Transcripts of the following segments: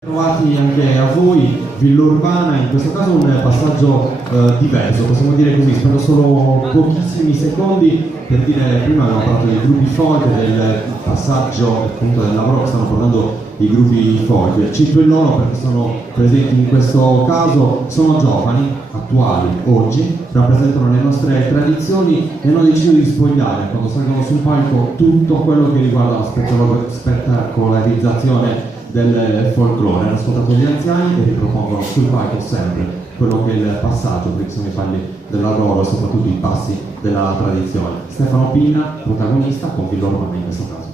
Trovati anche a voi, Villaurbana, in questo caso un passaggio diverso, possiamo dire così, spendo solo pochissimi secondi per dire, prima abbiamo parlato dei gruppi folk, del passaggio appunto del lavoro che stanno portando i gruppi folk, cito il loro perché sono presenti in questo caso, sono giovani, attuali, oggi, rappresentano le nostre tradizioni e hanno deciso di spogliare quando salgono sul palco tutto quello che riguarda la spettacolarizzazione del folklore. Hanno ascoltato gli anziani e ripropongono sul palco sempre quello che è il passaggio, perché sono i falli del lavoro e soprattutto i passi della tradizione. Stefano Pinna, protagonista, con Villaurbana in questo caso.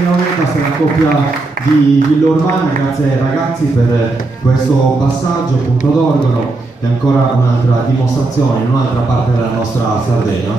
Marina Onetas e la coppia di Villaurbana, grazie ai ragazzi per questo passaggio, punto d'organo, che è ancora un'altra dimostrazione in un'altra parte della nostra Sardegna.